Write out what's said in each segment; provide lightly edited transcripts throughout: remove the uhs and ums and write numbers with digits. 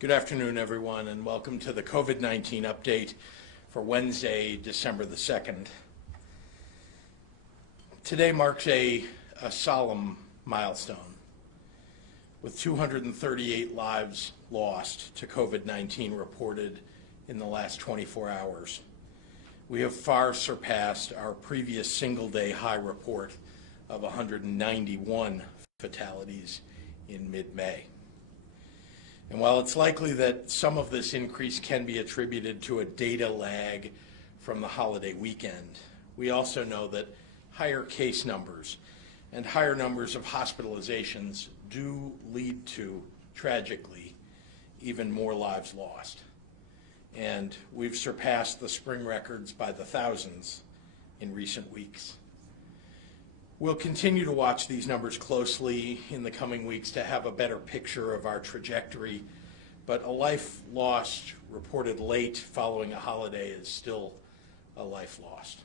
Good afternoon, everyone, and welcome to the COVID-19 update for Wednesday, December the 2nd. Today marks a solemn milestone, with 238 lives lost to COVID-19 reported in the last 24 hours. We have far surpassed our previous single-day high report of 191 fatalities in mid-May. And while it's likely that some of this increase can be attributed to a data lag from the holiday weekend, we also know that higher case numbers and higher numbers of hospitalizations do lead to, tragically, even more lives lost. And we've surpassed the spring records by the thousands in recent weeks. We'll continue to watch these numbers closely in the coming weeks to have a better picture of our trajectory, but a life lost reported late following a holiday is still a life lost.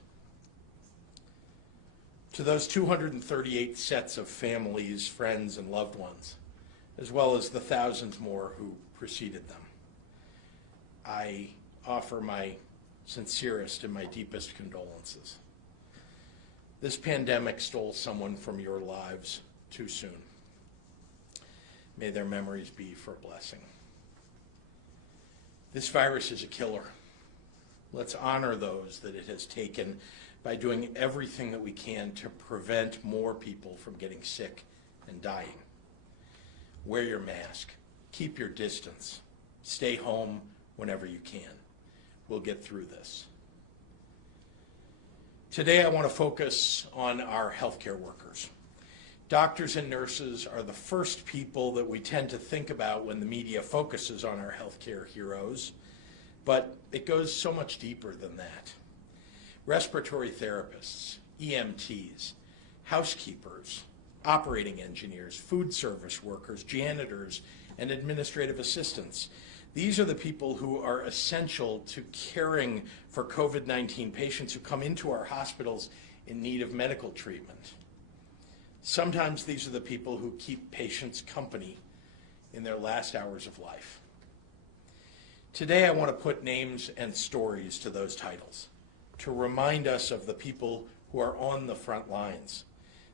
To those 238 sets of families, friends, and loved ones, as well as the thousands more who preceded them, I offer my sincerest and my deepest condolences. This pandemic stole someone from your lives too soon. May their memories be for a blessing. This virus is a killer. Let's honor those that it has taken by doing everything that we can to prevent more people from getting sick and dying. Wear your mask. Keep your distance. Stay home whenever you can. We'll get through this. Today I want to focus on our healthcare workers. Doctors and nurses are the first people that we tend to think about when the media focuses on our healthcare heroes, but it goes so much deeper than that. Respiratory therapists, EMTs, housekeepers, operating engineers, food service workers, janitors, and administrative assistants. These are the people who are essential to caring for COVID-19 patients who come into our hospitals in need of medical treatment. Sometimes these are the people who keep patients company in their last hours of life. Today I want to put names and stories to those titles to remind us of the people who are on the front lines,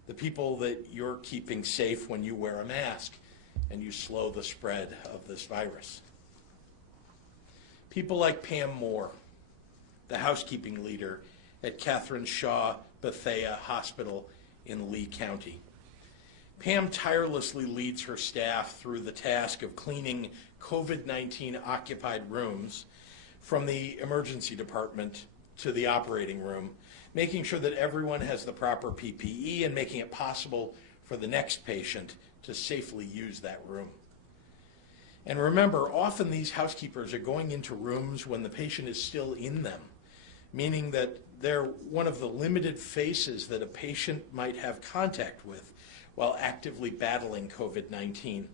the people that you're keeping safe when you wear a mask and you slow the spread of this virus. People like Pam Moore, the housekeeping leader at Catherine Shaw Bethea Hospital in Lee County. Pam tirelessly leads her staff through the task of cleaning COVID-19 occupied rooms from the emergency department to the operating room, making sure that everyone has the proper PPE and making it possible for the next patient to safely use that room. And remember, often these housekeepers are going into rooms when the patient is still in them, meaning that they're one of the limited faces that a patient might have contact with while actively battling COVID-19.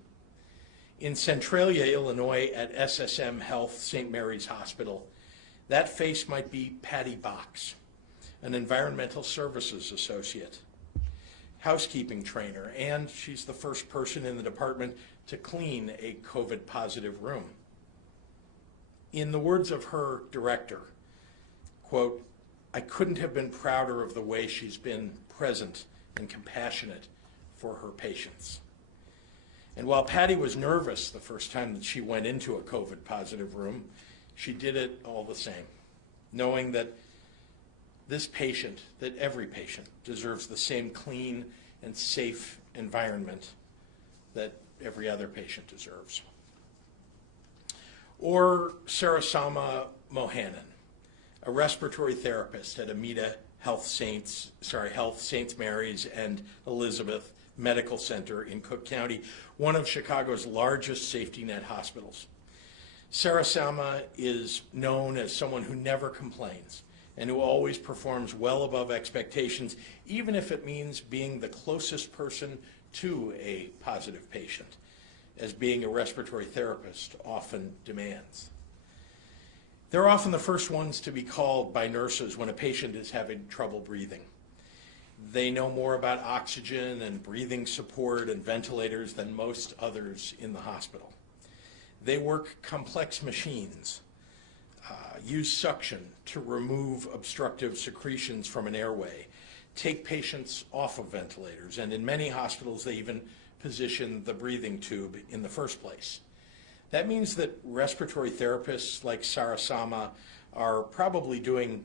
In Centralia, Illinois, at SSM Health St. Mary's Hospital, that face might be Patty Box, an environmental services associate, housekeeping trainer, and she's the first person in the department to clean a COVID-positive room. In the words of her director, quote, "I couldn't have been prouder of the way she's been present and compassionate for her patients." And while Patty was nervous the first time that she went into a COVID-positive room, she did it all the same, knowing that this patient, that every patient, deserves the same clean and safe environment that every other patient deserves. Or Sarasama Mohanan, a respiratory therapist at Amita Health St. Mary's and Elizabeth Medical Center in Cook County, one of Chicago's largest safety net hospitals. Sarasama is known as someone who never complains and who always performs well above expectations, even if it means being the closest person to a positive patient, as being a respiratory therapist often demands. They're often the first ones to be called by nurses when a patient is having trouble breathing. They know more about oxygen and breathing support and ventilators than most others in the hospital. They work complex machines, use suction to remove obstructive secretions from an airway, take patients off of ventilators, and in many hospitals they even position the breathing tube in the first place. That means that respiratory therapists like Sarasama are probably doing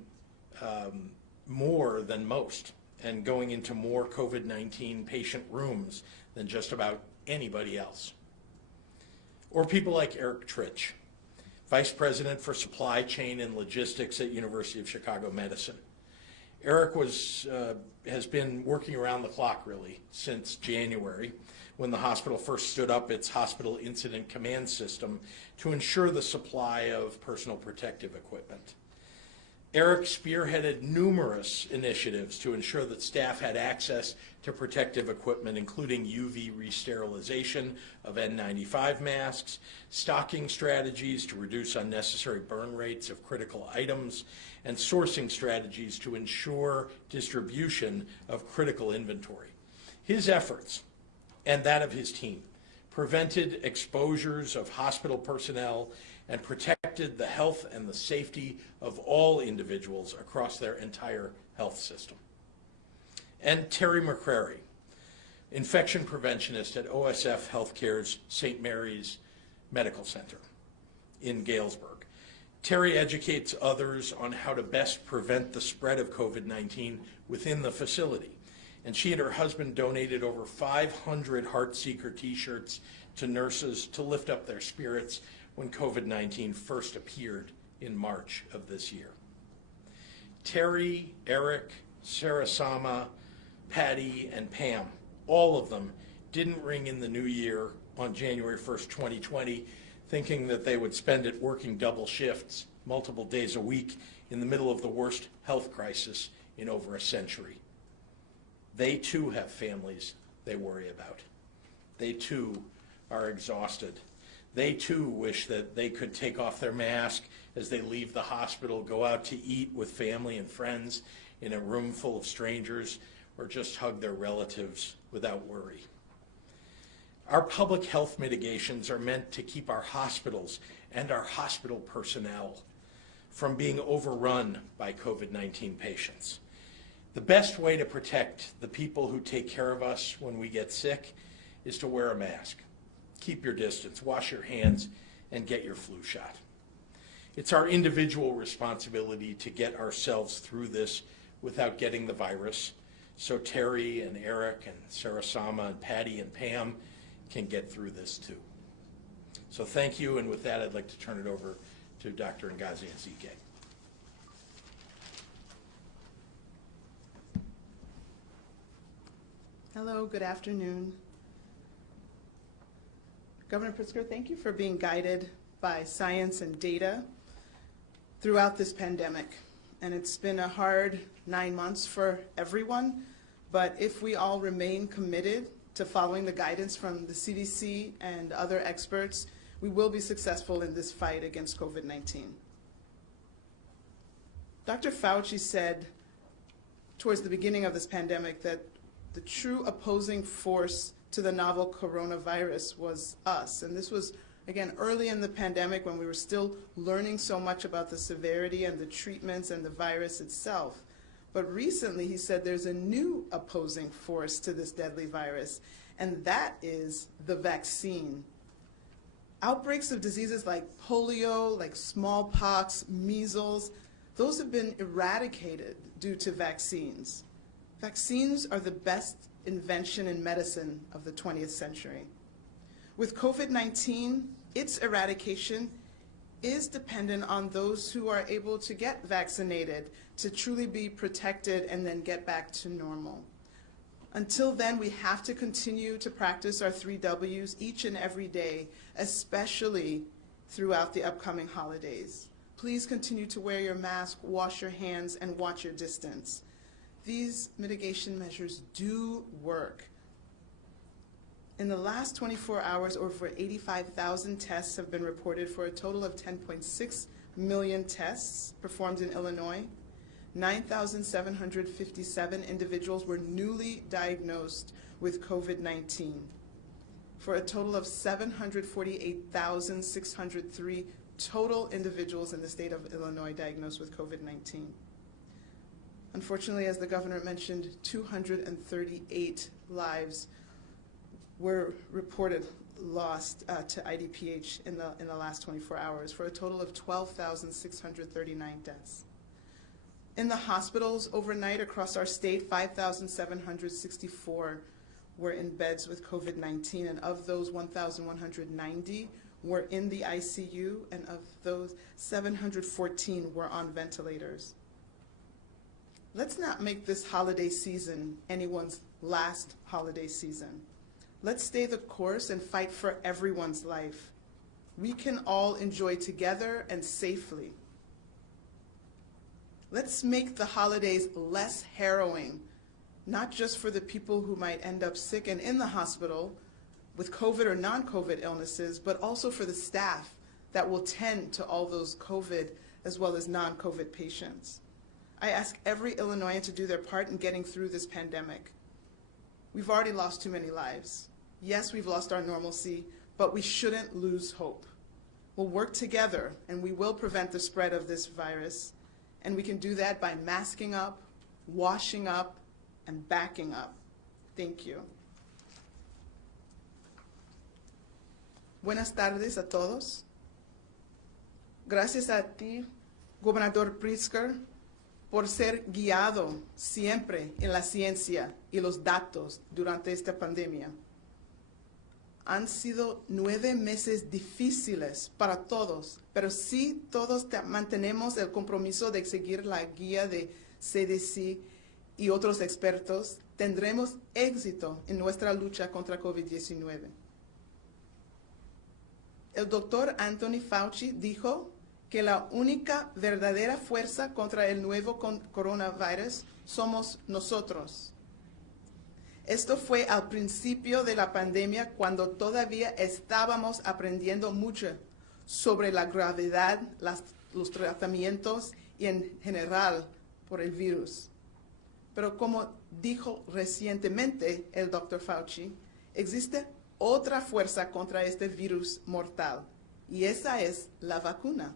more than most and going into more COVID-19 patient rooms than just about anybody else. Or people like Eric Tritch, Vice President for Supply Chain and Logistics at University of Chicago Medicine. Eric has been working around the clock really since January, when the hospital first stood up its hospital incident command system to ensure the supply of personal protective equipment. Eric spearheaded numerous initiatives to ensure that staff had access to protective equipment, including UV re-sterilization of N95 masks, stocking strategies to reduce unnecessary burn rates of critical items, and sourcing strategies to ensure distribution of critical inventory. His efforts, and that of his team, prevented exposures of hospital personnel and protected the health and the safety of all individuals across their entire health system. And Terry McCrary, infection preventionist at OSF Healthcare's St. Mary's Medical Center in Galesburg. Terry educates others on how to best prevent the spread of COVID-19 within the facility. And she and her husband donated over 500 Heartseeker t-shirts to nurses to lift up their spirits when COVID-19 first appeared in March of this year. Terry, Eric, Sarasama, Patty, and Pam, all of them didn't ring in the new year on January 1st, 2020, thinking that they would spend it working double shifts, multiple days a week, in the middle of the worst health crisis in over a century. They too have families they worry about. They too are exhausted. They too wish that they could take off their mask as they leave the hospital, go out to eat with family and friends in a room full of strangers, or just hug their relatives without worry. Our public health mitigations are meant to keep our hospitals and our hospital personnel from being overrun by COVID-19 patients. The best way to protect the people who take care of us when we get sick is to wear a mask. Keep your distance, wash your hands, and get your flu shot. It's our individual responsibility to get ourselves through this without getting the virus, so Terry and Eric and Sarasama and Patty and Pam can get through this too. So thank you, and with that I'd like to turn it over to Dr. Ngozi Ezike. Hello, good afternoon. Governor Pritzker, thank you for being guided by science and data throughout this pandemic. And it's been a hard 9 months for everyone, but if we all remain committed to following the guidance from the CDC and other experts, we will be successful in this fight against COVID-19. Dr. Fauci said towards the beginning of this pandemic that the true opposing force to the novel coronavirus was us. And this was, again, early in the pandemic when we were still learning so much about the severity and the treatments and the virus itself. But recently he said there's a new opposing force to this deadly virus, and that is the vaccine. Outbreaks of diseases like polio, like smallpox, measles, those have been eradicated due to vaccines. Vaccines are the best invention in medicine of the 20th century. With COVID-19, its eradication is dependent on those who are able to get vaccinated to truly be protected and then get back to normal. Until then, we have to continue to practice our 3 Ws each and every day, especially throughout the upcoming holidays. Please continue to wear your mask, wash your hands, and watch your distance. These mitigation measures do work. In the last 24 hours, over 85,000 tests have been reported for a total of 10.6 million tests performed in Illinois. 9,757 individuals were newly diagnosed with COVID-19. for a total of 748,603 total individuals in the state of Illinois diagnosed with COVID-19. Unfortunately, as the governor mentioned, 238 lives were reported lost to IDPH in the last 24 hours, for a total of 12,639 deaths. In the hospitals overnight across our state, 5,764 were in beds with COVID-19, and of those, 1,190 were in the ICU, and of those, 714 were on ventilators. Let's not make this holiday season anyone's last holiday season. Let's stay the course and fight for everyone's life. We can all enjoy together and safely. Let's make the holidays less harrowing, not just for the people who might end up sick and in the hospital with COVID or non-COVID illnesses, but also for the staff that will tend to all those COVID as well as non-COVID patients. I ask every Illinoisan to do their part in getting through this pandemic. We've already lost too many lives. Yes, we've lost our normalcy, but we shouldn't lose hope. We'll work together and we will prevent the spread of this virus, and we can do that by masking up, washing up, and backing up. Thank you. Buenas tardes a todos. Gracias a ti, Gobernador Pritzker, por ser guiado siempre en la ciencia y los datos durante esta pandemia. Han sido 9 meses difíciles para todos, pero si todos mantenemos el compromiso de seguir la guía de CDC y otros expertos, tendremos éxito en nuestra lucha contra COVID-19. El doctor Anthony Fauci dijo que la única verdadera fuerza contra el nuevo coronavirus somos nosotros. Esto fue al principio de la pandemia, cuando todavía estábamos aprendiendo mucho sobre la gravedad, los tratamientos y en general por el virus. Pero como dijo recientemente el doctor Fauci, existe otra fuerza contra este virus mortal, y esa es la vacuna.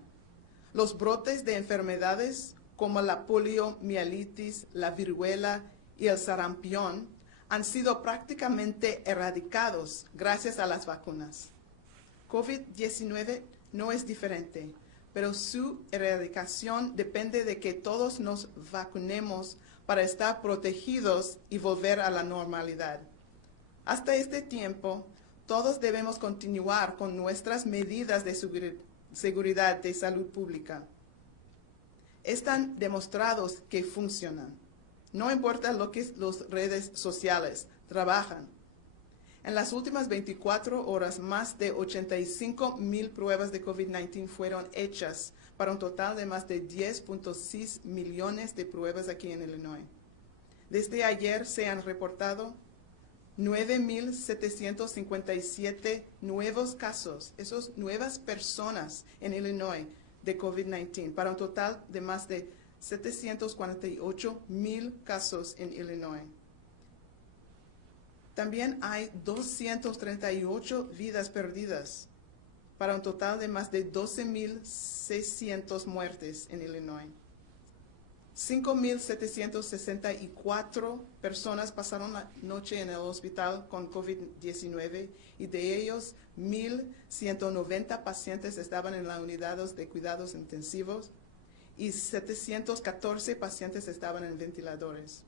Los brotes de enfermedades como la poliomielitis, la viruela y el sarampión han sido prácticamente erradicados gracias a las vacunas. COVID-19 no es diferente, pero su erradicación depende de que todos nos vacunemos para estar protegidos y volver a la normalidad. Hasta este tiempo, todos debemos continuar con nuestras medidas de seguridad de salud pública. Están demostrados que funcionan. No importa lo que las redes sociales trabajan. En las últimas 24 horas, más de 85,000 pruebas de COVID-19 fueron hechas, para un total de más de 10.6 millones de pruebas aquí en Illinois. Desde ayer se han reportado 9,757 nuevos casos, esas nuevas personas en Illinois de COVID-19, para un total de más de 748,000 casos en Illinois. También hay 238 vidas perdidas, para un total de más de 12,600 muertes en Illinois. 5,764 personas pasaron la noche en el hospital con COVID-19, y de ellos 1,190 pacientes estaban en las unidades de cuidados intensivos y 714 pacientes estaban en ventiladores.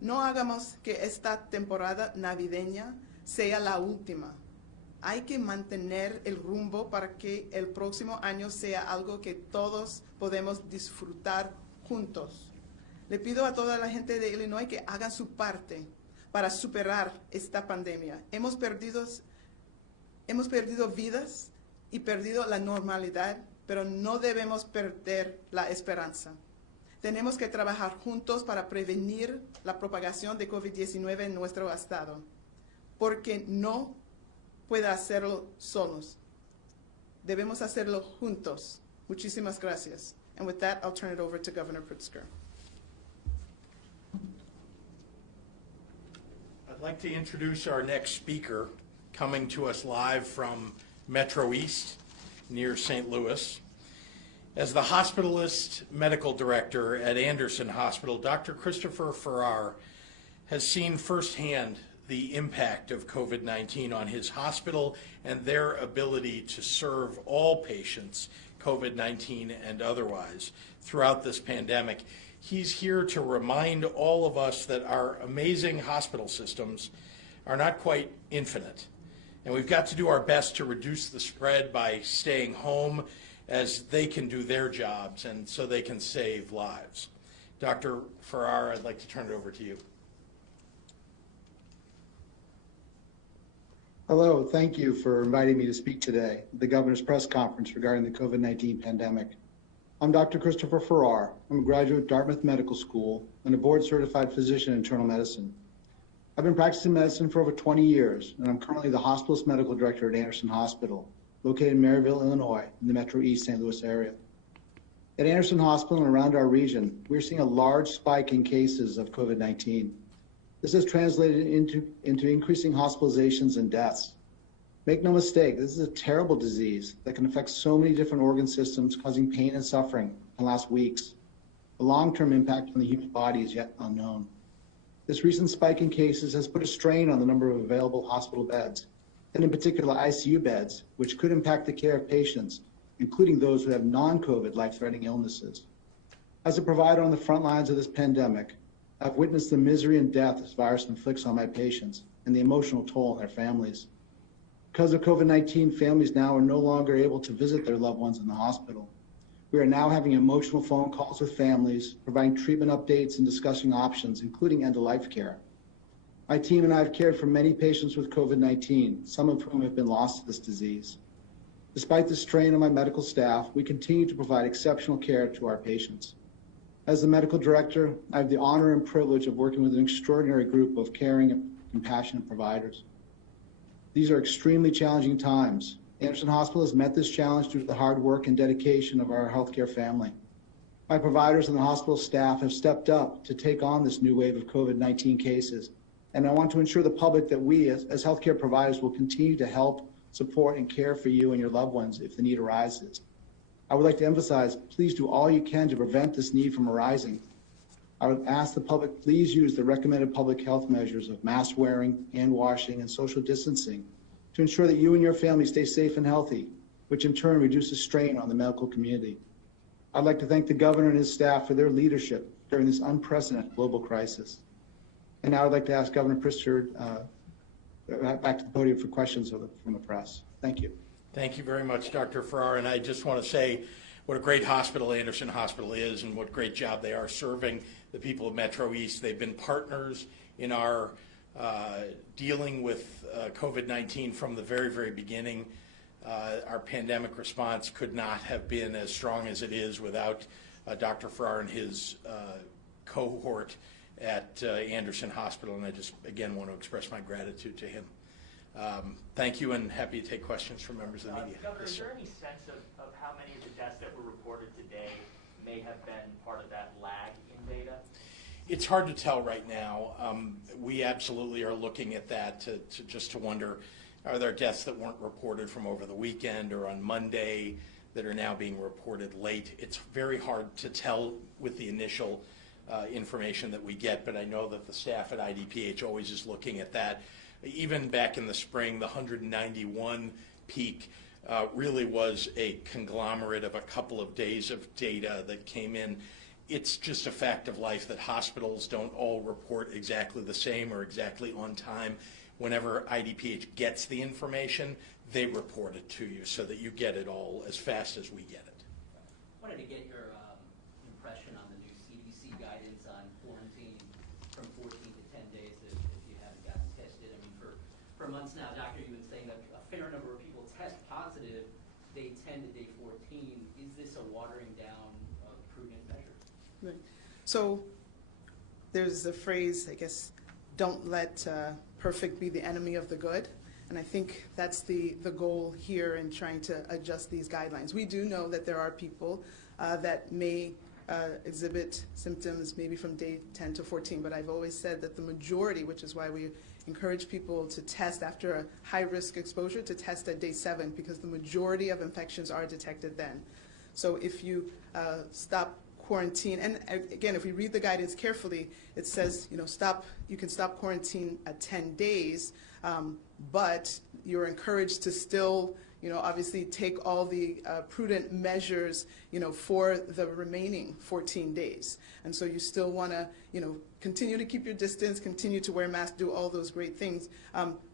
No hagamos que esta temporada navideña sea la última. Hay que mantener el rumbo para que el próximo año sea algo que todos podemos disfrutar juntos. Le pido a toda la gente de Illinois que hagan su parte para superar esta pandemia. Hemos perdido vidas y perdido la normalidad, pero no debemos perder la esperanza. Tenemos que trabajar juntos para prevenir la propagación de COVID-19 en nuestro estado, porque no puede hacerlo solos. Debemos hacerlo juntos. Muchísimas gracias. And with that, I'll turn it over to Governor Pritzker. I'd like to introduce our next speaker, coming to us live from Metro East near St. Louis. As the hospitalist medical director at Anderson Hospital, Dr. Christopher Farrar has seen firsthand the impact of COVID-19 on his hospital and their ability to serve all patients, COVID-19 and otherwise, throughout this pandemic. He's here to remind all of us that our amazing hospital systems are not quite infinite. And we've got to do our best to reduce the spread by staying home as they can do their jobs and so they can save lives. Dr. Farrar, I'd like to turn it over to you. Hello, thank you for inviting me to speak today at the Governor's press conference regarding the COVID-19 pandemic. I'm Dr. Christopher Farrar. I'm a graduate of Dartmouth Medical School and a board-certified physician in internal medicine. I've been practicing medicine for over 20 years, and I'm currently the hospitalist medical director at Anderson Hospital, located in Maryville, Illinois, in the Metro East St. Louis area. At Anderson Hospital and around our region, we're seeing a large spike in cases of COVID-19. This has translated into increasing hospitalizations and deaths. Make no mistake, this is a terrible disease that can affect so many different organ systems, causing pain and suffering and last weeks. The long-term impact on the human body is yet unknown. This recent spike in cases has put a strain on the number of available hospital beds, and in particular ICU beds, which could impact the care of patients, including those who have non-COVID life-threatening illnesses. As a provider on the front lines of this pandemic, I've witnessed the misery and death this virus inflicts on my patients and the emotional toll on their families. Because of COVID-19, families now are no longer able to visit their loved ones in the hospital. We are now having emotional phone calls with families, providing treatment updates and discussing options, including end-of-life care. My team and I have cared for many patients with COVID-19, some of whom have been lost to this disease. Despite the strain on my medical staff, we continue to provide exceptional care to our patients. As the medical director, I have the honor and privilege of working with an extraordinary group of caring and compassionate providers. These are extremely challenging times. Anderson Hospital has met this challenge due to the hard work and dedication of our healthcare family. My providers and the hospital staff have stepped up to take on this new wave of COVID-19 cases, and I want to ensure the public that we as healthcare providers will continue to help, support, and care for you and your loved ones if the need arises. I would like to emphasize, please do all you can to prevent this need from arising. I would ask the public, please use the recommended public health measures of mask wearing, hand washing, and social distancing to ensure that you and your family stay safe and healthy, which in turn reduces strain on the medical community. I'd like to thank the governor and his staff for their leadership during this unprecedented global crisis. And now I'd like to ask Governor Pritzker back to the podium for questions from the press. Thank you. Thank you very much, Dr. Farrar. And I just want to say what a great hospital Anderson Hospital is and what great job they are serving the people of Metro East. They've been partners in our dealing with COVID-19 from the very, very beginning. Our pandemic response could not have been as strong as it is without Dr. Farrar and his cohort at Anderson Hospital, and I just, again, want to express my gratitude to him. Thank you, and happy to take questions from members of the media. Governor, is there any sense of how many of the deaths that were reported today may have been part of that lag in data? It's hard to tell right now. We absolutely are looking at that to wonder, are there deaths that weren't reported from over the weekend or on Monday that are now being reported late? It's very hard to tell with the initial information that we get, but I know that the staff at IDPH always is looking at that. Even back in the spring, the 191 peak really was a conglomerate of a couple of days of data that came in. It's just a fact of life that hospitals don't all report exactly the same or exactly on time. Whenever IDPH gets the information, they report it to you so that you get it all as fast as we get it. I wanted to get your impression on the new CDC guidance on quarantine from 14 to 10 days if you haven't gotten tested. I mean, for months now, Doctor, you've been saying that a fair number of people test positive day 10 to day 14. Is this a watering down of prudent measures? Right. So there's a phrase, I guess, don't let perfect be the enemy of the good. And I think that's the goal here in trying to adjust these guidelines. We do know that there are people that may exhibit symptoms maybe from day 10 to 14, but I've always said that the majority, which is why we encourage people to test after a high-risk exposure, to test at day 7, because the majority of infections are detected then. So if you stop quarantine, and again, if we read the guidance carefully, it says, you can stop quarantine at 10 days, but you're encouraged to still, obviously take all the prudent measures, for the remaining 14 days. And so you still want to, continue to keep your distance, continue to wear masks, do all those great things.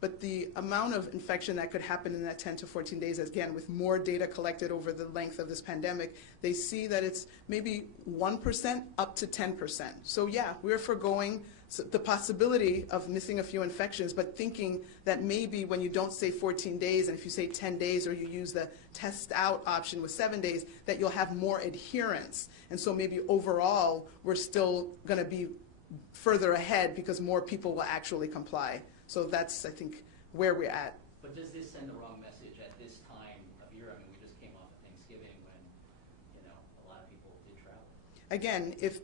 But the amount of infection that could happen in that 10 to 14 days, again, with more data collected over the length of this pandemic, they see that it's maybe 1% up to 10%. So yeah, we're foregoing the possibility of missing a few infections, but thinking that maybe when you don't say 14 days, and if you say 10 days, or you use the test out option with 7 days, that you'll have more adherence. And so maybe overall, we're still going to be further ahead because more people will actually comply. So that's, I think, where we're at. But does this send the wrong message at this time of year? I mean, we just came off of Thanksgiving when, a lot of people did travel. Again, if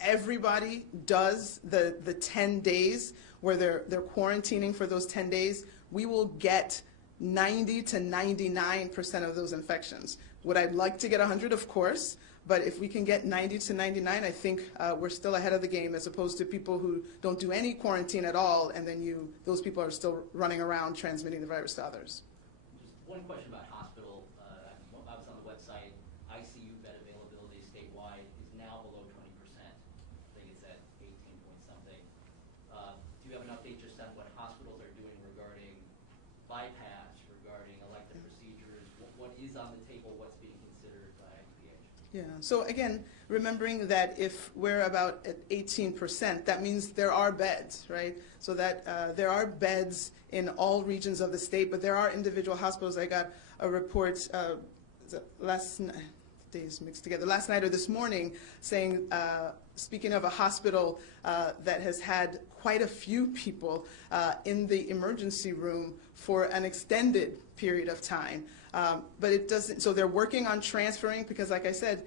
everybody does the 10 days where they're quarantining for those 10 days, we will get 90 to 99% of those infections. Would I like to get 100? Of course. But if we can get 90 to 99, I think we're still ahead of the game, as opposed to people who don't do any quarantine at all, and then those people are still running around transmitting the virus to others. Just one question about hospital. I was on the website. ICU bed availability statewide is now below 20%. I think it's at 18 point something. Do you have an update just on what hospitals are doing regarding bypass, regarding elective procedures? What is on the table? What's being considered by NPH? Yeah, so again, remembering that if we're about at 18%, that means there are beds, right? So that there are beds in all regions of the state, but there are individual hospitals. I got a report last night, days mixed together, last night or this morning, saying, speaking of a hospital that has had quite a few people in the emergency room for an extended period of time. But it doesn't, so they're working on transferring, because like I said,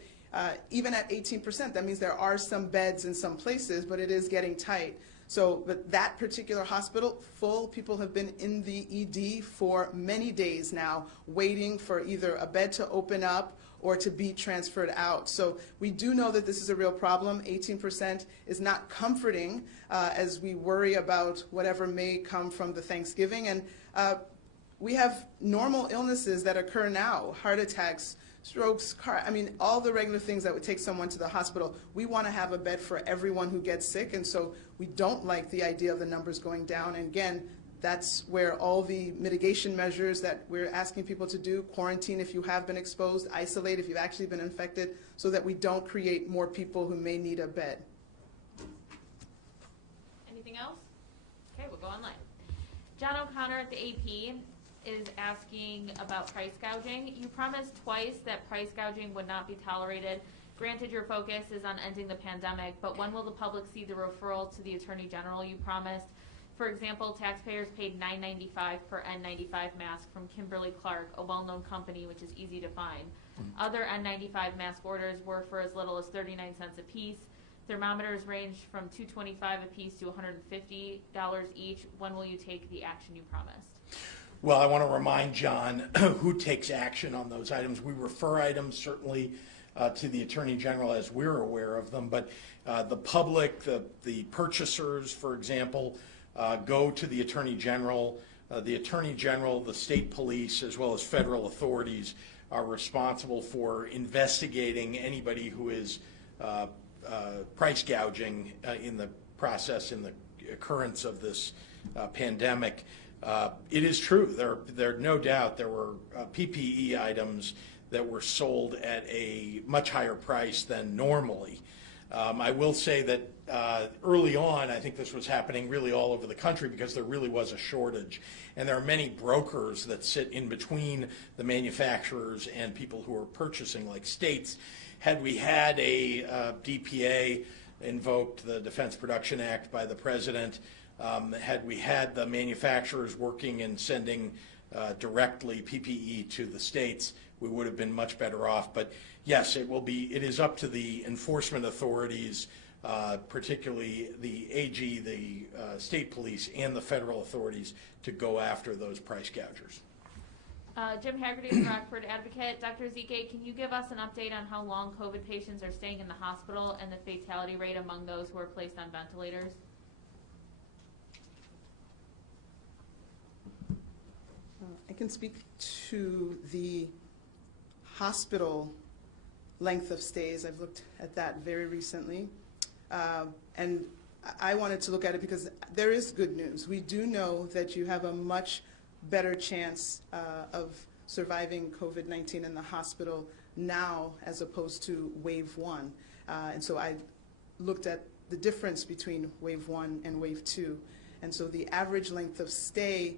even at 18%, that means there are some beds in some places, but it is getting tight. So, but that particular hospital, full, people have been in the ED for many days now, waiting for either a bed to open up or to be transferred out. So we do know that this is a real problem. 18% is not comforting as we worry about whatever may come from the Thanksgiving. And we have normal illnesses that occur now, heart attacks, strokes, all the regular things that would take someone to the hospital. We want to have a bed for everyone who gets sick, and so we don't like the idea of the numbers going down. And again, that's where all the mitigation measures that we're asking people to do, quarantine if you have been exposed, isolate if you've actually been infected, so that we don't create more people who may need a bed. Anything else? Okay, we'll go online. John O'Connor at the AP is asking about price gouging. You promised twice that price gouging would not be tolerated. Granted, your focus is on ending the pandemic, but when will the public see the referral to the Attorney General you promised? For example, taxpayers paid $9.95 per N95 mask from Kimberly-Clark, a well-known company which is easy to find. Other N95 mask orders were for as little as 39 cents a piece. Thermometers range from $225 a piece to $150 each. When will you take the action you promised? Well, I want to remind John who takes action on those items. We refer items certainly to the Attorney General as we're aware of them, but the public, the purchasers, for example, go to the Attorney General. The Attorney General, the state police, as well as federal authorities are responsible for investigating anybody who is price gouging in the process, in the occurrence of this pandemic. It is true. There no doubt there were PPE items that were sold at a much higher price than normally. I will say that early on, I think this was happening really all over the country because there really was a shortage. And there are many brokers that sit in between the manufacturers and people who are purchasing, like states. Had we had a DPA invoked, the Defense Production Act by the President, had we had the manufacturers working and sending directly PPE to the states, we would have been much better off. But yes, it is up to the enforcement authorities, particularly the AG, the state police, and the federal authorities to go after those price gougers. Jim Haggerty from Rockford Advocate. Dr. Ezike, can you give us an update on how long COVID patients are staying in the hospital and the fatality rate among those who are placed on ventilators? I can speak to the hospital length of stays. I've looked at that very recently. And I wanted to look at it because there is good news. We do know that you have a much better chance of surviving COVID-19 in the hospital now as opposed to wave 1. And so I looked at the difference between wave 1 and wave 2. And so the average length of stay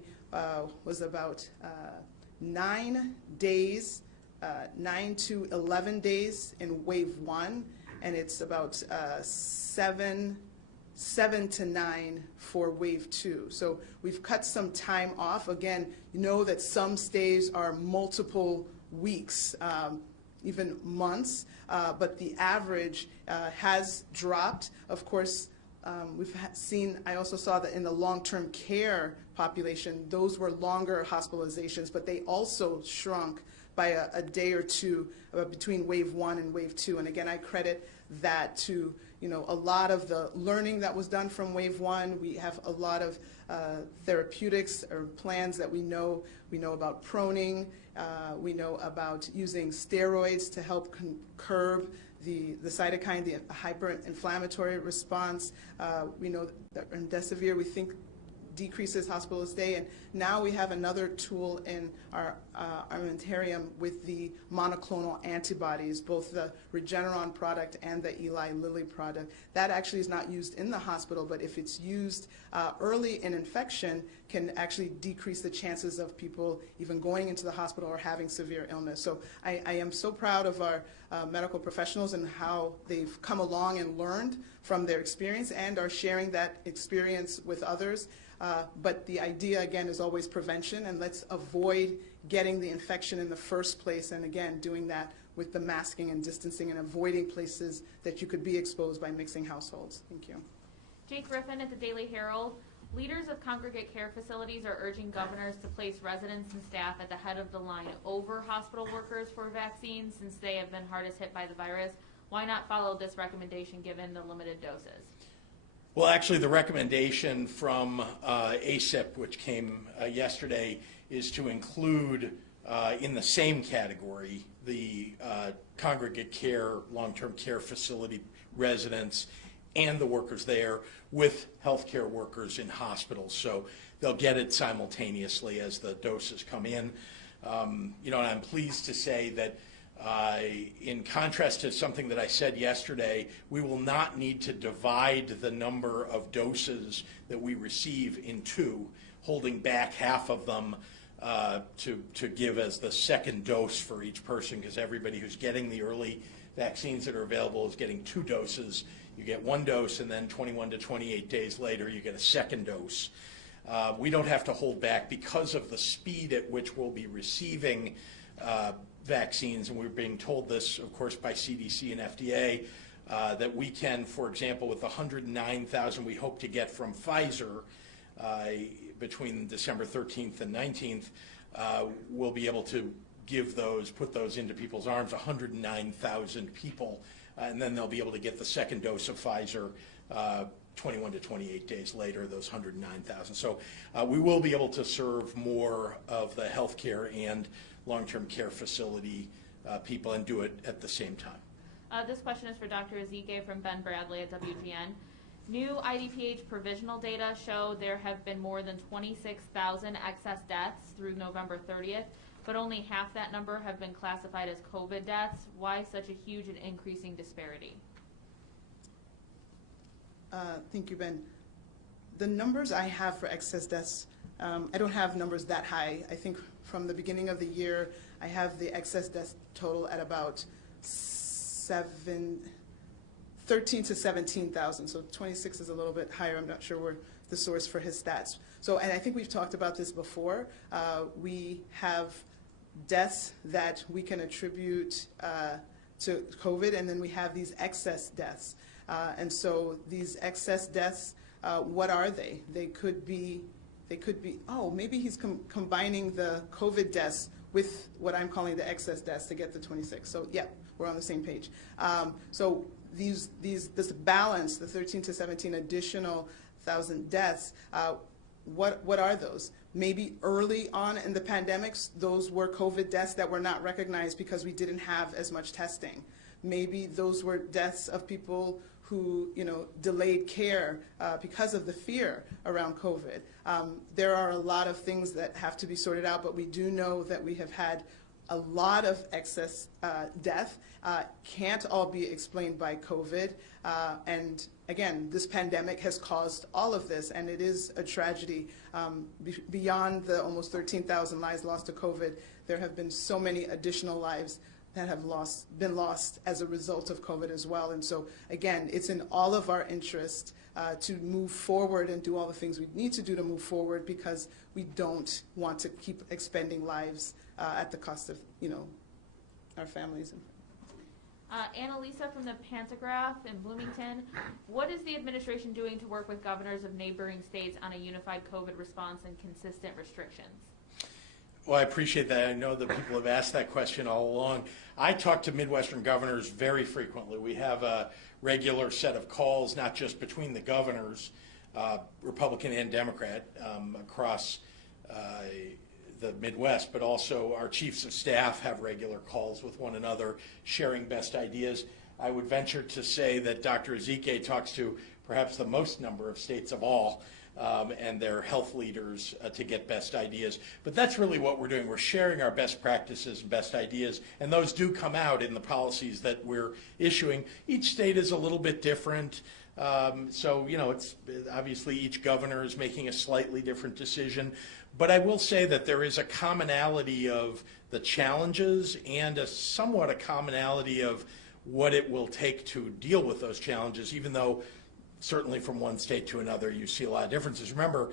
was about 9 days, 9 to 11 days in wave 1, and it's about 7 to 9 for wave 2. So we've cut some time off. Again, you know that some stays are multiple weeks, even months, but the average has dropped. Of course, I also saw that in the long-term care population, those were longer hospitalizations, but they also shrunk by a day or two between wave 1 and wave 2. And again, I credit that to a lot of the learning that was done from wave 1. We have a lot of therapeutics or plans that we know. We know about proning. We know about using steroids to help curb the cytokine, the hyperinflammatory response. We know that remdesivir, we think, decreases hospital stay, and now we have another tool in our armamentarium with the monoclonal antibodies, both the Regeneron product and the Eli Lilly product. That actually is not used in the hospital, but if it's used early in infection, can actually decrease the chances of people even going into the hospital or having severe illness. So I am so proud of our medical professionals and how they've come along and learned from their experience and are sharing that experience with others. But the idea, again, is always prevention, and let's avoid getting the infection in the first place, and again, doing that with the masking and distancing and avoiding places that you could be exposed by mixing households. Thank you. Jake Griffin at the Daily Herald. Leaders of congregate care facilities are urging governors to place residents and staff at the head of the line over hospital workers for vaccines since they have been hardest hit by the virus. Why not follow this recommendation given the limited doses? Well, actually, the recommendation from ACIP, which came yesterday, is to include in the same category the congregate care, long-term care facility residents and the workers there with healthcare workers in hospitals. So they'll get it simultaneously as the doses come in. And I'm pleased to say that in contrast to something that I said yesterday, we will not need to divide the number of doses that we receive in two, holding back half of them to give as the second dose for each person, because everybody who's getting the early vaccines that are available is getting 2 doses. You get 1 dose, and then 21 to 28 days later, you get a second dose. We don't have to hold back because of the speed at which we'll be receiving vaccines, and we're being told this, of course, by CDC and FDA, that we can, for example, with the 109,000 we hope to get from Pfizer between December 13th and 19th, we'll be able to put those into people's arms, 109,000 people, and then they'll be able to get the second dose of Pfizer 21 to 28 days later, those 109,000. So we will be able to serve more of the healthcare and long-term care facility people and do it at the same time. This question is for Dr. Ezike from Ben Bradley at WGN. New IDPH provisional data show there have been more than 26,000 excess deaths through November 30th, but only half that number have been classified as COVID deaths. Why such a huge and increasing disparity? Thank you, Ben. The numbers I have for excess deaths, I don't have numbers that high. I think from the beginning of the year, I have the excess death total at about 13 to 17,000. So 26 is a little bit higher. I'm not sure where the source for his stats. So, and I think we've talked about this before. We have deaths that we can attribute to COVID, and then we have these excess deaths. And so these excess deaths, what are they? They could be, oh, maybe he's combining the COVID deaths with what I'm calling the excess deaths to get the 26. So yeah, we're on the same page. So this balance, the 13 to 17 additional thousand deaths, what are those? Maybe early on in the pandemics, those were COVID deaths that were not recognized because we didn't have as much testing. Maybe those were deaths of people who, delayed care because of the fear around COVID. There are a lot of things that have to be sorted out, but we do know that we have had a lot of excess death. Can't all be explained by COVID. And again, this pandemic has caused all of this, and it is a tragedy. Beyond the almost 13,000 lives lost to COVID, there have been so many additional lives that have been lost as a result of COVID as well. And so, again, it's in all of our interest to move forward and do all the things we need to do to move forward, because we don't want to keep expending lives at the cost of, our families. Annalisa from the Pantograph in Bloomington. What is the administration doing to work with governors of neighboring states on a unified COVID response and consistent restrictions? Well, I appreciate that. I know that people have asked that question all along. I talk to Midwestern governors very frequently. We have a regular set of calls, not just between the governors, Republican and Democrat, across the Midwest, but also our chiefs of staff have regular calls with one another, sharing best ideas. I would venture to say that Dr. Ezike talks to perhaps the most number of states of all, and their health leaders to get best ideas. But that's really what we're doing. We're sharing our best practices and best ideas, and those do come out in the policies that we're issuing. Each state is a little bit different. So, it's obviously each governor is making a slightly different decision. But I will say that there is a commonality of the challenges and somewhat a commonality of what it will take to deal with those challenges, even though certainly from one state to another you see a lot of differences. Remember,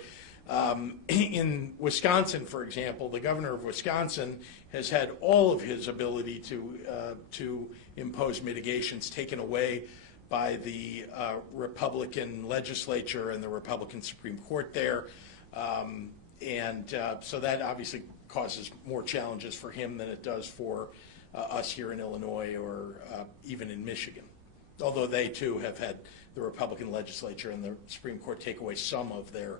in Wisconsin, for example, the governor of Wisconsin has had all of his ability to impose mitigations taken away by the Republican legislature and the Republican Supreme Court there. So that obviously causes more challenges for him than it does for us here in Illinois or even in Michigan, although they too have had the Republican legislature and the Supreme Court take away some of their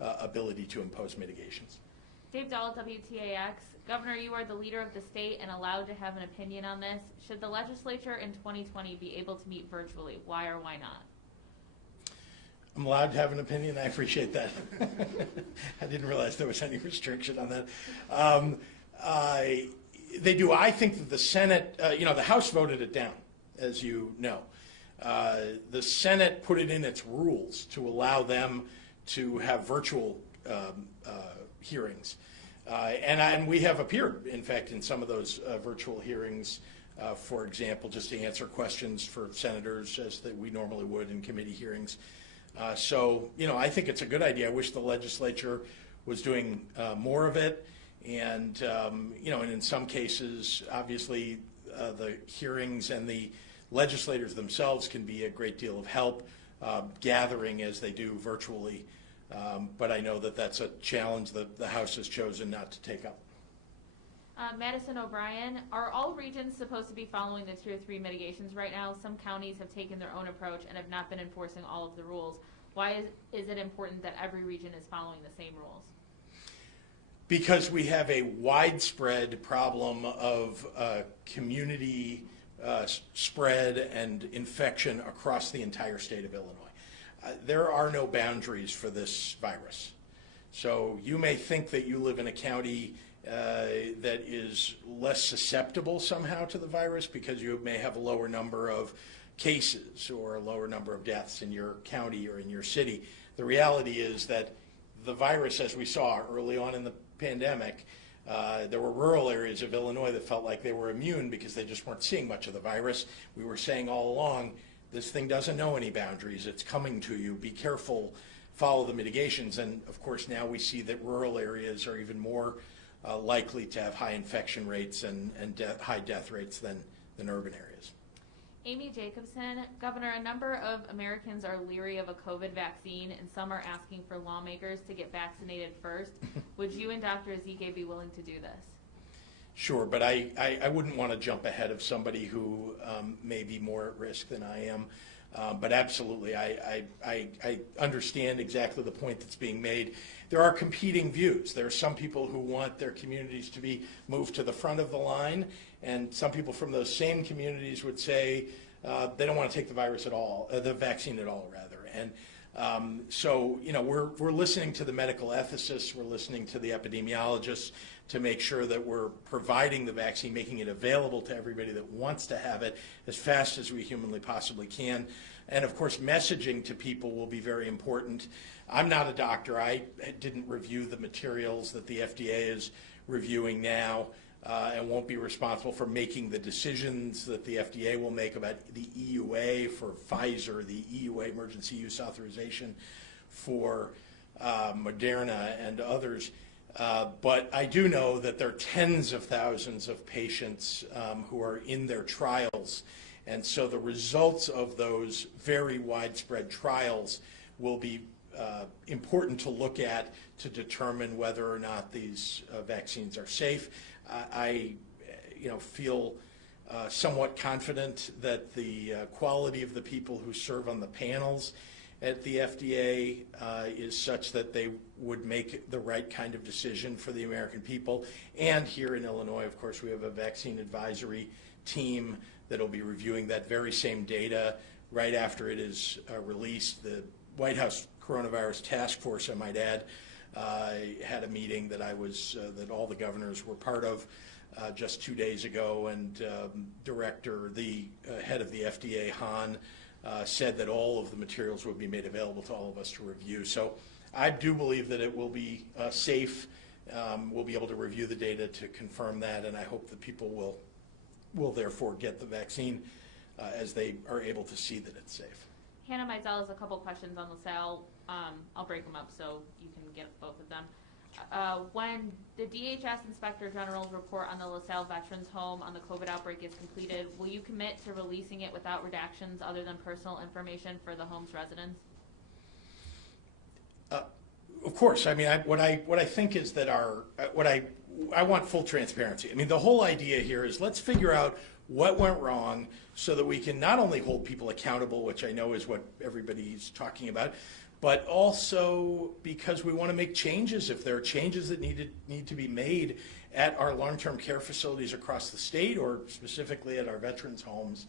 ability to impose mitigations. Dave Dahl, WTAX. Governor, you are the leader of the state and allowed to have an opinion on this. Should the legislature in 2020 be able to meet virtually? Why or why not? I'm allowed to have an opinion. I appreciate that. I didn't realize there was any restriction on that. They do. I think that the Senate, the House voted it down, as you know. The Senate put it in its rules to allow them to have virtual hearings. And we have appeared, in fact, in some of those virtual hearings, for example, just to answer questions for senators as we normally would in committee hearings. So, I think it's a good idea. I wish the legislature was doing more of it. And, and in some cases, obviously, the hearings and the legislators themselves can be a great deal of help gathering as they do virtually. But I know that that's a challenge that the House has chosen not to take up. Madison O'Brien, are all regions supposed to be following the Tier 3 mitigations right now? Some counties have taken their own approach and have not been enforcing all of the rules. Why is it important that every region is following the same rules? Because we have a widespread problem of community spread and infection across the entire state of Illinois. There are no boundaries for this virus. So you may think that you live in a county that is less susceptible somehow to the virus because you may have a lower number of cases or a lower number of deaths in your county or in your city. The reality is that the virus, as we saw early on in the pandemic, there were rural areas of Illinois that felt like they were immune because they just weren't seeing much of the virus. We were saying all along, this thing doesn't know any boundaries. It's coming to you. Be careful. Follow the mitigations. And, of course, now we see that rural areas are even more likely to have high infection rates and high death rates than urban areas. Amy Jacobson, Governor, a number of Americans are leery of a COVID vaccine, and some are asking for lawmakers to get vaccinated first. Would you and Dr. Ezike be willing to do this? Sure, but I wouldn't want to jump ahead of somebody who may be more at risk than I am. But absolutely, I understand exactly the point that's being made. There are competing views. There are some people who want their communities to be moved to the front of the line, and some people from those same communities would say they don't want to take the virus at all, the vaccine at all, rather. And so, you know, we're listening to the medical ethicists, we're listening to the epidemiologists to make sure that we're providing the vaccine, making it available to everybody that wants to have it as fast as we humanly possibly can. And of course, messaging to people will be very important. I'm not a doctor. I didn't review the materials that the FDA is reviewing now and won't be responsible for making the decisions that the FDA will make about the EUA for Pfizer, the EUA emergency use authorization for Moderna and others. But I do know that there are tens of thousands of patients who are in their trials, and so the results of those very widespread trials will be important to look at to determine whether or not these vaccines are safe. I feel somewhat confident that the quality of the people who serve on the panels at the FDA is such that they would make the right kind of decision for the American people. And here in Illinois, of course, we have a vaccine advisory team that will be reviewing that very same data right after it is released. The White House Coronavirus Task Force, I might add, had a meeting that that all the governors were part of just 2 days ago, and the head of the FDA, Hahn, said that all of the materials would be made available to all of us to review. So I do believe that it will be safe. We'll be able to review the data to confirm that, and I hope that people will therefore get the vaccine as they are able to see that it's safe. Hannah Mizell has a couple questions on LaSalle. I'll break them up so you can get both of them. When the DHS Inspector General's report on the LaSalle Veterans Home on the COVID outbreak is completed, will you commit to releasing it without redactions other than personal information for the home's residents? Of course. I mean, what I think is that I want full transparency. I mean, the whole idea here is let's figure out what went wrong so that we can not only hold people accountable, which I know is what everybody's talking about, but also because we want to make changes if there are changes that need to be made at our long-term care facilities across the state or specifically at our veterans' homes.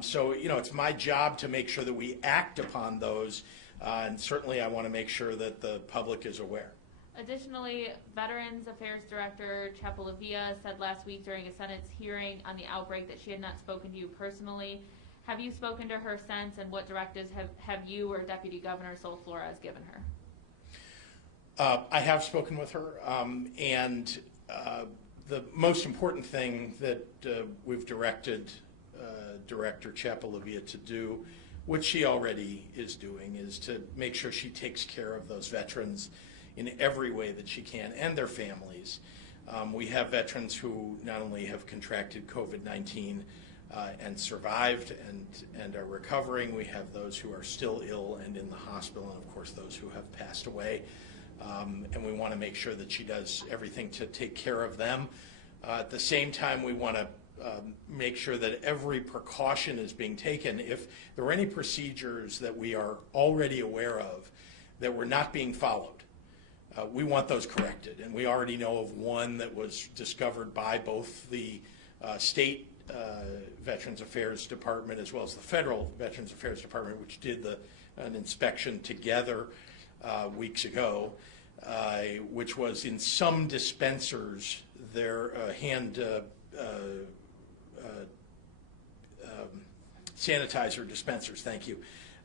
So, you know, it's my job to make sure that we act upon those, and certainly I want to make sure that the public is aware. Additionally, Veterans Affairs Director Chapalavia said last week during a Senate hearing on the outbreak that she had not spoken to you personally. Have you spoken to her since, and what directives have you or Deputy Governor Sol Flores given her? I have spoken with her, and the most important thing that we've directed Director Chapalavia to do, which she already is doing, is to make sure she takes care of those veterans in every way that she can, and their families. We have veterans who not only have contracted COVID-19 and survived and are recovering, we have those who are still ill and in the hospital, and of course those who have passed away. And we want to make sure that she does everything to take care of them. At the same time, we want to make sure that every precaution is being taken. If there are any procedures that we are already aware of that were not being followed, we want those corrected. And we already know of one that was discovered by both the state Veterans Affairs Department as well as the federal Veterans Affairs Department, which did an inspection together weeks ago, which was in some dispensers, their hand sanitizer dispensers, thank you,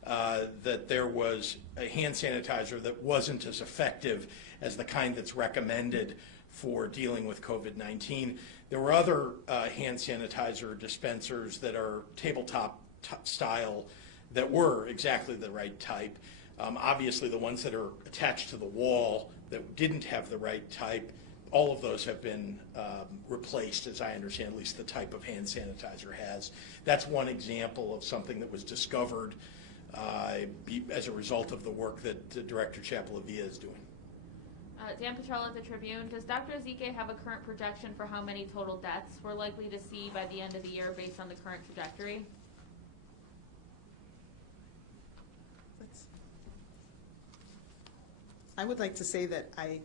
that there was a hand sanitizer that wasn't as effective as the kind that's recommended for dealing with COVID-19. There were other hand sanitizer dispensers that are tabletop style that were exactly the right type. Obviously, the ones that are attached to the wall that didn't have the right type, the all of those have been replaced, as I understand, at least the type of hand sanitizer has. That's one example of something that was discovered as a result of the work that Director Chapelavia is doing. Dan Petrella at the Tribune. Does Dr. Ezike have a current projection for how many total deaths we're likely to see by the end of the year based on the current trajectory? I would like to say that I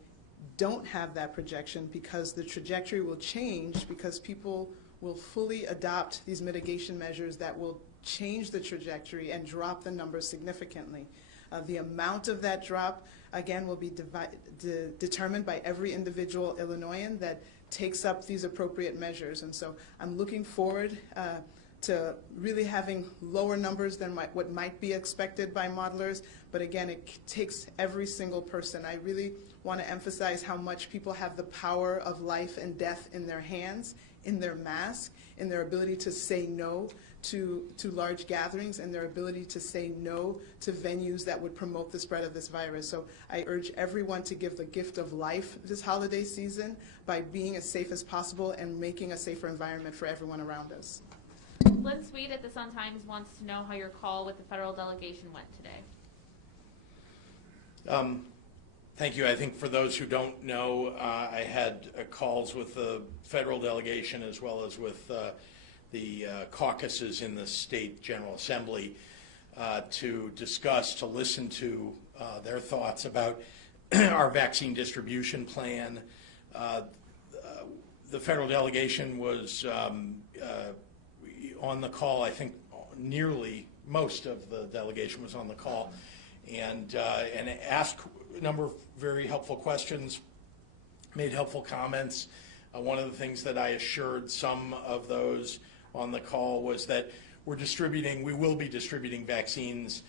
don't have that projection because the trajectory will change because people will fully adopt these mitigation measures that will change the trajectory and drop the numbers significantly. The amount of that drop, again, will be determined by every individual Illinoisan that takes up these appropriate measures. And so I'm looking forward to really having lower numbers than what might be expected by modelers. But again, it takes every single person. I really want to emphasize how much people have the power of life and death in their hands, in their mask, in their ability to say no to large gatherings, and their ability to say no to venues that would promote the spread of this virus. So I urge everyone to give the gift of life this holiday season by being as safe as possible and making a safer environment for everyone around us. Lynn Sweet at the Sun-Times wants to know how your call with the federal delegation went today. Thank you. I think for those who don't know, I had calls with the federal delegation as well as with the caucuses in the state General Assembly to discuss, to listen to their thoughts about our vaccine distribution plan. The federal delegation was on the call. I think nearly most of the delegation was on the call, and asked a number of very helpful questions, made helpful comments. One of the things that I assured some of those on the call was that we will be distributing vaccines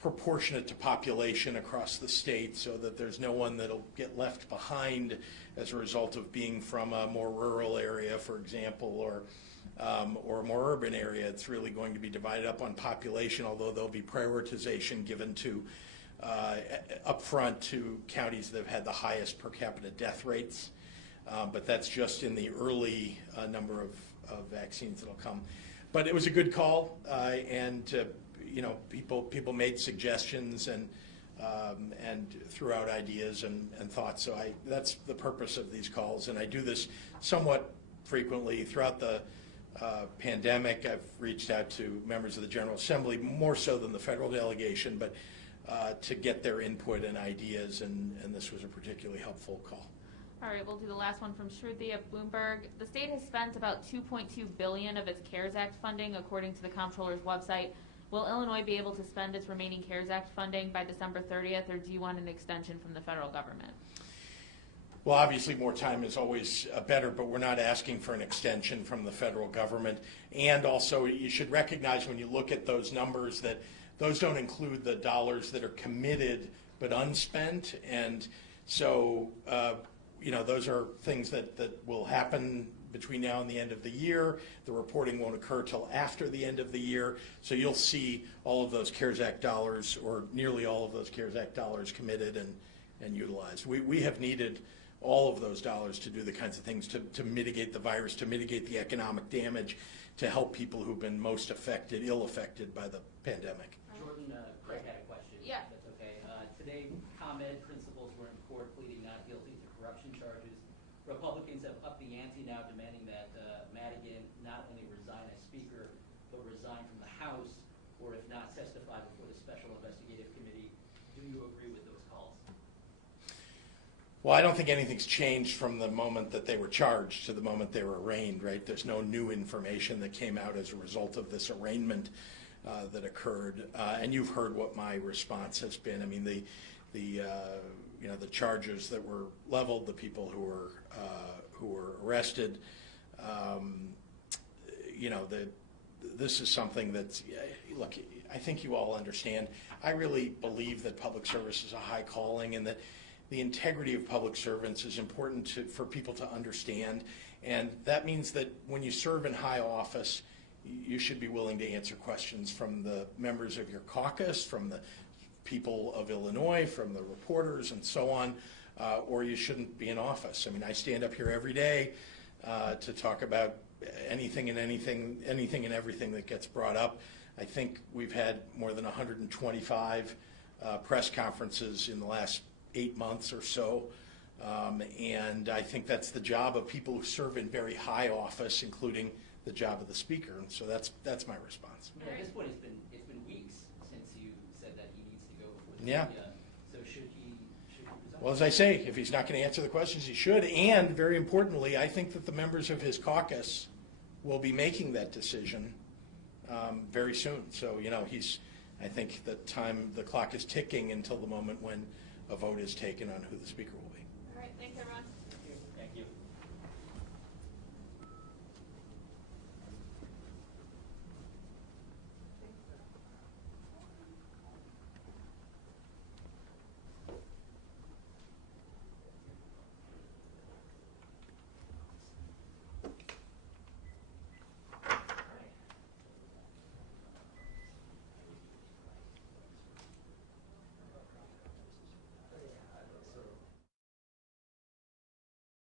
proportionate to population across the state so that there's no one that'll get left behind as a result of being from a more rural area, for example, or a more urban area. It's really going to be divided up on population, although there'll be prioritization given to upfront to counties that have had the highest per capita death rates. But that's just in the early number of vaccines that'll come. But it was a good call, and people made suggestions and threw out ideas and thoughts. So that's the purpose of these calls, and I do this somewhat frequently throughout the pandemic. I've reached out to members of the General Assembly, more so than the federal delegation, but to get their input and ideas, and this was a particularly helpful call. All right, we'll do the last one from Shruti at Bloomberg. The state has spent about $2.2 billion of its CARES Act funding, according to the comptroller's website. Will Illinois be able to spend its remaining CARES Act funding by December 30th, or do you want an extension from the federal government? Well, obviously more time is always better, but we're not asking for an extension from the federal government. And also, you should recognize when you look at those numbers that those don't include the dollars that are committed but unspent. And so, those are things that will happen between now and the end of the year. The reporting won't occur till after the end of the year. So you'll see all of those CARES Act dollars, or nearly all of those CARES Act dollars, committed and utilized. We have needed all of those dollars to do the kinds of things to mitigate the virus, to mitigate the economic damage, to help people who've been most ill affected by the pandemic. Jordan, Craig had a question. Yeah. If that's okay. Today, ComEd principals were in court pleading not guilty to corruption charges. Republicans have upped the ante now, demanding that Madigan not only resign as Speaker, but resign from the House, or if not, testify before the Special Investigative Committee. Do you agree with those calls? Well, I don't think anything's changed from the moment that they were charged to the moment they were arraigned, right? There's no new information that came out as a result of this arraignment that occurred. And you've heard what my response has been. I mean, the charges that were leveled, the people who were arrested, this is something that's, look, I think you all understand. I really believe that public service is a high calling, and that the integrity of public servants is important for people to understand. And that means that when you serve in high office, you should be willing to answer questions from the members of your caucus, from the people of Illinois, from the reporters, and so on. or you shouldn't be in office. I mean, I stand up here every day to talk about anything and everything that gets brought up. I think we've had more than 125 press conferences in the last 8 months or so. And I think that's the job of people who serve in very high office, including the job of the speaker. And so that's my response. I mean, at this point, it's been weeks since you said that he needs to go before the Yeah. media. So should he resign? Well, as I say, if he's not going to answer the questions, he should. And very importantly, I think that the members of his caucus will be making that decision very soon. So, I think the clock is ticking until the moment when a vote is taken on who the speaker will be. All right, thanks everyone.